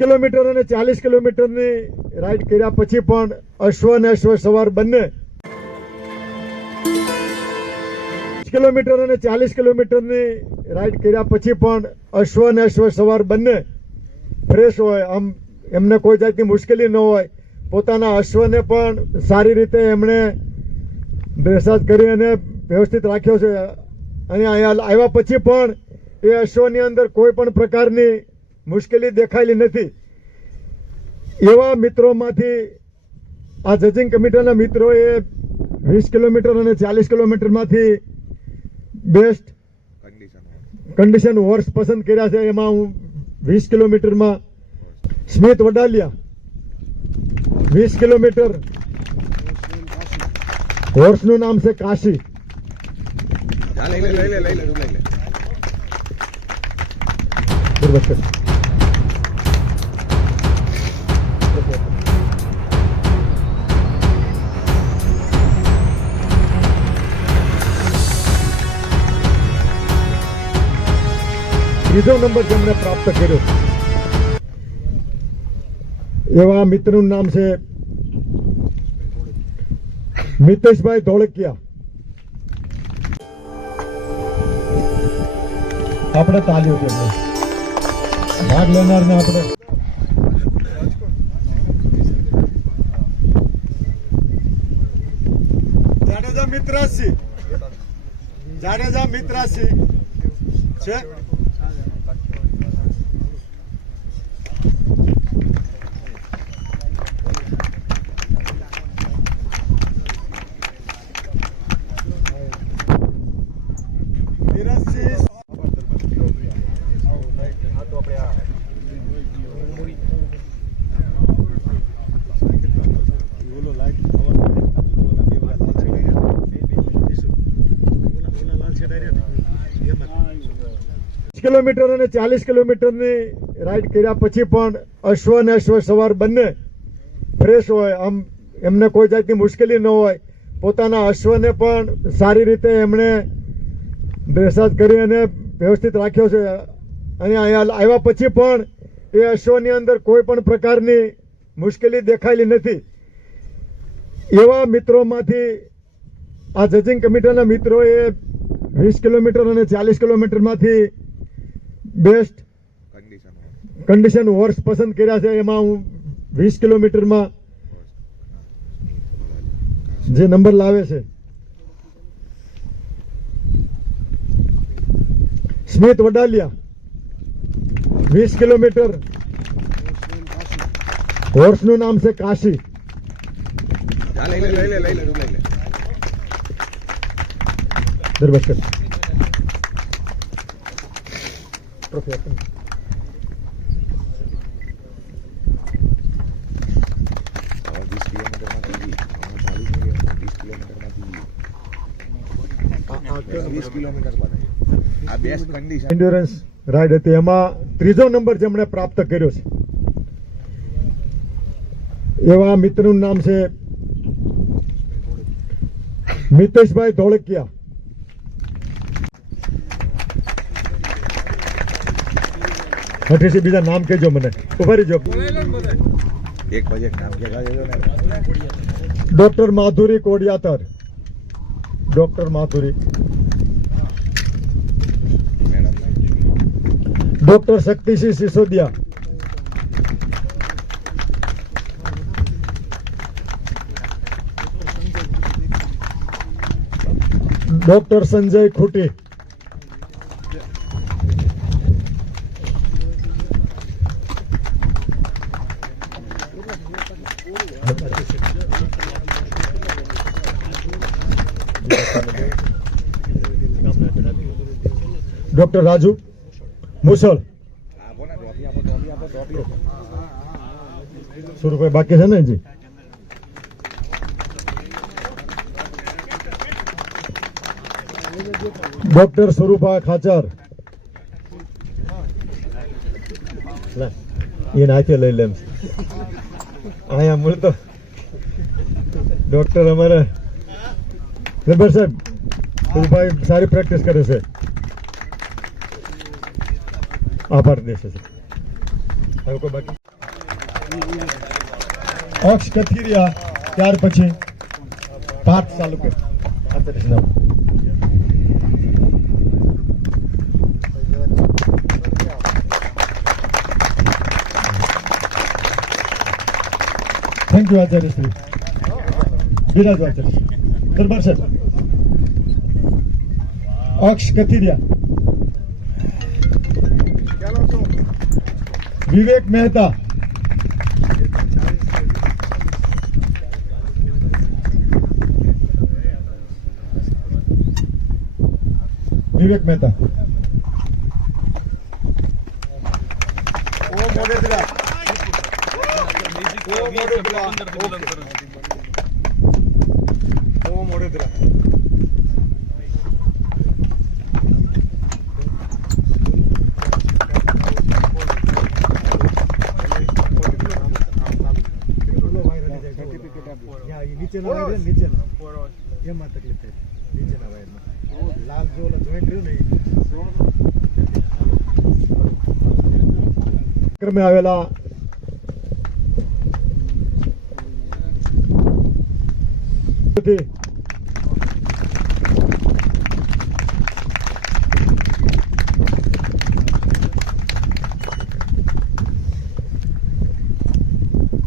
Kilometre અને 40 કિલોમીટરની ride કર્યા પછી પણ અશ્વ અને અશ્વ સવાર બંને કિલોમીટર અને 40 કિલોમીટરની રાઈડ કર્યા પછી પણ અશ્વ અને અશ્વ સવાર બંને ફ્રેશ હોય, આમ એમને કોઈ જાતની મુશ્કેલી ન હોય. પોતાના અશ્વને પણ સારી રીતે એમણે ડ્રેસાજ કરી અને વ્યવસ્થિત રાખ્યો છે અને અહીંયા આવ્યા પછી પણ એ અશ્વની અંદર કોઈ પણ પ્રકારની મુશ્કેલી દેખાયેલી નથી. એવા મિત્રોમાંથી આ જજિંગ કમિટીના મિત્રોએ 20 કિલોમીટર અને 40 કિલોમીટરમાંથી બેસ્ટ કન્ડિશન હોર્સ પસંદ કર્યા છે. એમાં હું 20 કિલોમીટરમાં સ્મિત વડાલિયા 20 કિલોમીટર, હોર્સનું નામ છે કાશી. ત્રીજો નંબર જેમણે પ્રાપ્ત કર્યો એવા મિત્રનું નામ છે મિતેશભાઈ ધોળકિયા. આપણે તાલીઓ તેમને ભાગ લેનારને આપણે જાડેજા મિત્રાસી છે. કિલોમીટર અને 40 કિલોમીટરની રાઈડ કર્યા પછી પણ અશ્વ અને અશ્વ સવાર બંને ફ્રેશ હોય, આમ એમને કોઈ જાતની મુશ્કેલી ન હોય. પોતાના અશ્વને પણ સારી રીતે એમણે ડ્રેસાજ કરી અને વ્યવસ્થિત રાખ્યો છે અને અહીંયા આવ્યા પછી પણ એ અશ્વની અંદર કોઈ પણ પ્રકારની મુશ્કેલી દેખાયેલી નથી. એવા મિત્રોમાંથી આ જજિંગ કમિટીના મિત્રોએ 20 કિલોમીટર અને 40 કિલોમીટરમાંથી બેસ્ટ કન્ડિશન હોર્સ પસંદ કર્યા છે. એમાં હું 20 કિલોમીટરમાં જે નંબર લાવે છે સ્મિત વડાલિયા 20 કિલોમીટર, હોર્સનું નામ છે કાશી. એન્ડ્યોરન્સ રાઈડ હતી એમાં ત્રીજો નંબર જેમણે પ્રાપ્ત કર્યો છે એવા મિત્રનું નામ છે મિતેશભાઈ ધોળકિયા. બીજા નામ કેજો મને, ઉભારી જો. ડોક્ટર માધુરી કોડિયાતર, ડોક્ટર માધુરી. ડોક્ટર શક્તિસિંહ સિસોદિયા, ડોક્ટર સંજય ખૂટી, ડોક્ટર રાજુ મુસળ. ₹100 બાકી છે ને જી? ડોક્ટર સ્વરૂપા ખાચર, એ નાખે લઈ લેમ અહીંયા મળતો ડોક્ટર અમારે જબર સાહેબ ભાઈ સારી પ્રેક્ટિસ કરે છે, આભાર દેશે છે. હવે કોઈ બાકી અક્ષ કથિરિયા ત્યાર પછી પાઠ ચાલુ કર. થેન્ક યુ આચાર્ય શ્રી બિરાજો આચાર્ય દરબાર સાહેબ. અક્ષ કથિરિયા વિવેક મહેતા વિવેક મહેતા એમાં તકલીફ થાય નીચેના વાયરમાં લાલ જો જોઈન્ટ રહ્યું ને ક્રમે આવેલા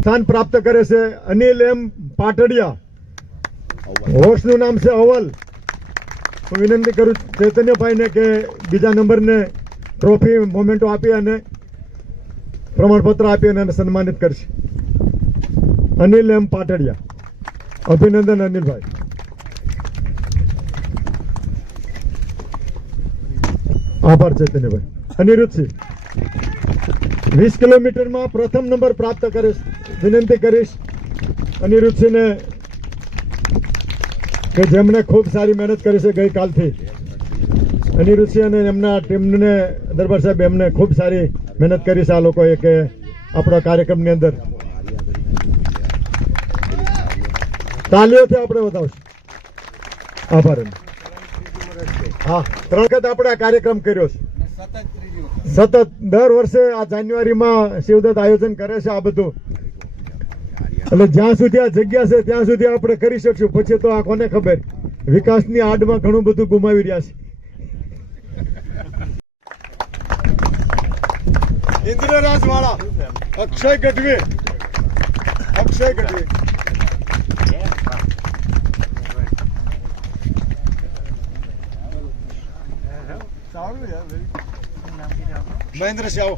સ્થાન પ્રાપ્ત કરે છે અનિલ એમ પાટડિયા. હોર્સનું નામ છે અવલ. હું વિનંતી કરું ચૈતન્યભાઈને કે બીજા નંબરને ટ્રોફી મોમેન્ટો આપી અને પ્રમાણપત્ર આપી અને સન્માનિત કરશે. અનિલ એમ પાટડિયા. અભિનંદન અનિલભાઈ. આભાર ચૈતન્યભાઈ. અનિરુદ્ધસિંહ 20 કિલોમીટરમાં પ્રથમ નંબર પ્રાપ્ત કરીશ. વિનંતી કરીશ અનિરુદ્ધસિંહને કે જેમણે ખૂબ સારી મહેનત કરી છે ગઈકાલથી. અનિરુદ્ધસિંહ અને એમના ટીમને દરબાર સાહેબ એમને ખૂબ સારી મહેનત કરી છે આ લોકોએ કે આપણા કાર્યક્રમની અંદર તાલીઓથી આપણે વધાવશું. આભાર. હા 3 વખત આપણે આ કાર્યક્રમ કર્યો છે સતત. દર વર્ષે આ જાન્યુઆરીમાં શિવદત્ત આયોજન કરે છે આ બધું. એટલે જ્યાં સુધી આ જગ્યા છે ત્યાં સુધી આપણે કરી શકશું. પછી તો આ કોને ખબર, વિકાસની આડમાં ઘણું બધું ગુમાવી રહ્યા છે. ઇન્દ્રરાજ વાળા અક્ષય ગઢવી. અક્ષય ગઢવી મહેન્દ્ર શાહ.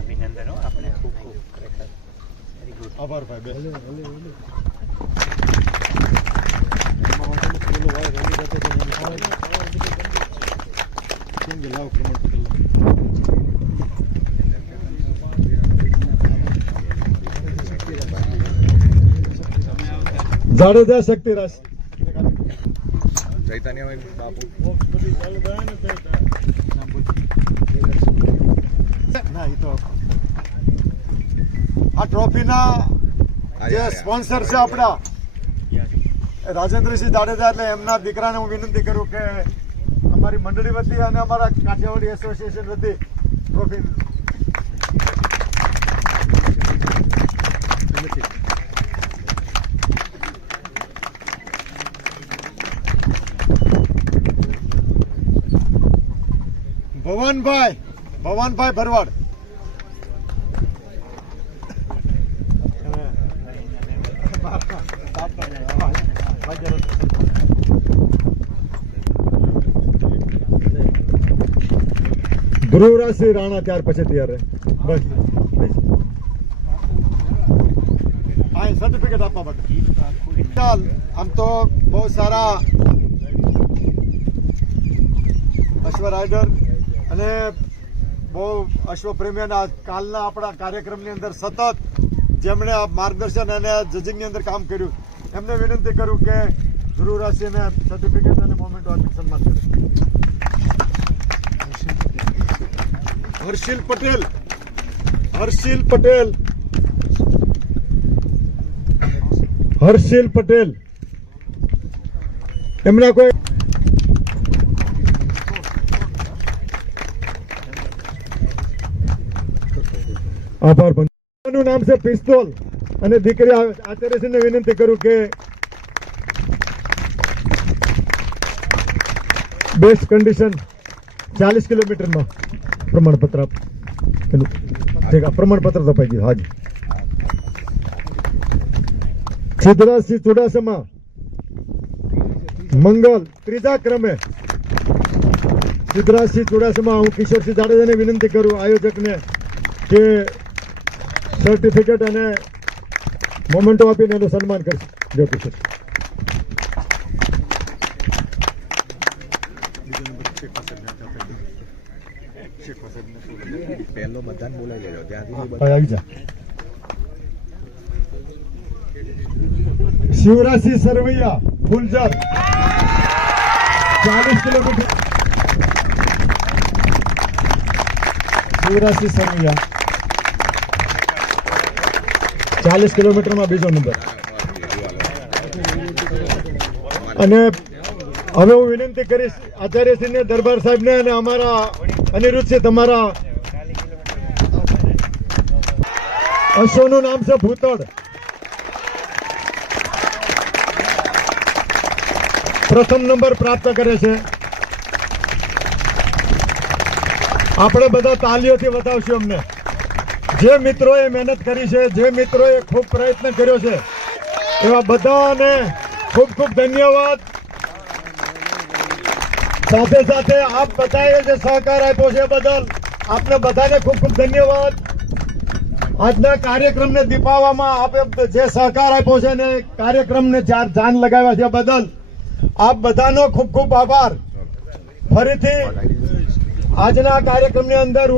અભિનંદનો આપણે ખૂબ ખૂબ ખરેખર વેરી ગુડ. આભાર ભાઈ. જાડેજા શક્તિરાજ. ચૈતન્યભાઈ બાપુ આ ટ્રોફીના જે સ્પોન્સર છે આપણા રાજેન્દ્રસિંહ જાડેજા, એટલે એમના દીકરાને હું વિનંતી કરું કે અમારી મંડળી વતી અને અમારા કાઠિયાવાડી એસોસિએશન વતી ટ્રોફી. ભવાનભાઈ ભરવાડ. ધ્રુવરાજસિંહ રાણા ત્યાર પછી તૈયાર રહે. બસ સર્ટિફિકેટ આપવા માટે. આમ તો બહુ સારા અશ્વ રાઇડર અને બહુ અશ્વપ્રેમી અને કાલના આપણા કાર્યક્રમની અંદર સતત જેમણે આ માર્ગદર્શન અને જજિંગની અંદર કામ કર્યું એમને વિનંતી કરું કે ધ્રુવરાજસિંહને સર્ટિફિકેટ અને મોમેન્ટો આપી સન્માન કરે. હર્ષિલ પટેલ. હર્ષિલ પટેલ, એમના કોઈ આભાર. નું નામ છે પિસ્તોલ અને દીકરી આચાર્યશ્રીને વિનંતી કરું કે બેસ્ટ કન્ડિશન 40 કિલોમીટરમાં પ્રમાણપત્ર એનું પ્રમાણપત્ર અપાઈ ગયું. હાજી. સિદ્ધરાજસિંહ ચુડાસમા મંગલ ત્રીજા ક્રમે. સિદ્ધરાજસિંહ ચુડાસમા હું કિશોરસિંહ જાડેજાને વિનંતી કરું આયોજકને કે સર્ટિફિકેટ અને મોમેન્ટો આપીને એનું સન્માન કરશે. જો કિશોર પહેલો બધાને બોલાવી લેજો ત્યાંથી આવી જા. શિવરાજસિંહ સરવૈયા ફૂલજર 40 કિલોમીટર. શિવરાજસિંહ સરવૈયા 40 કિલોમીટરમાં બીજો નંબર. અને હવે હું વિનંતી કરીશ આચાર્યશ્રીને, દરબાર સાહેબને અને અમારા અનિરુદ્ધસિંહ, તમારા અશ્વનું નામ છે ભૂતળ. પ્રથમ નંબર પ્રાપ્ત કરે છે. આપણે બધા તાલીઓથી વધાવશું અમને. જે મિત્રોએ મહેનત કરી છે, જે મિત્રોએ ખૂબ પ્રયત્ન કર્યો છે, એવા બધાને ખૂબ ખૂબ ધન્યવાદ. સાથે સાથે આપ બધાએ જે સહકાર આપ્યો છે બદલ આપને બધાને ખૂબ ખૂબ ધન્યવાદ. આજના કાર્યક્રમને દીપાવવામાં આપે જે સહકાર આપ્યો છે અને કાર્યક્રમને જાન લગાવ્યા છે બદલ આપ બધાનો ખૂબ ખૂબ આભાર. ફરીથી આજના કાર્યક્રમની અંદર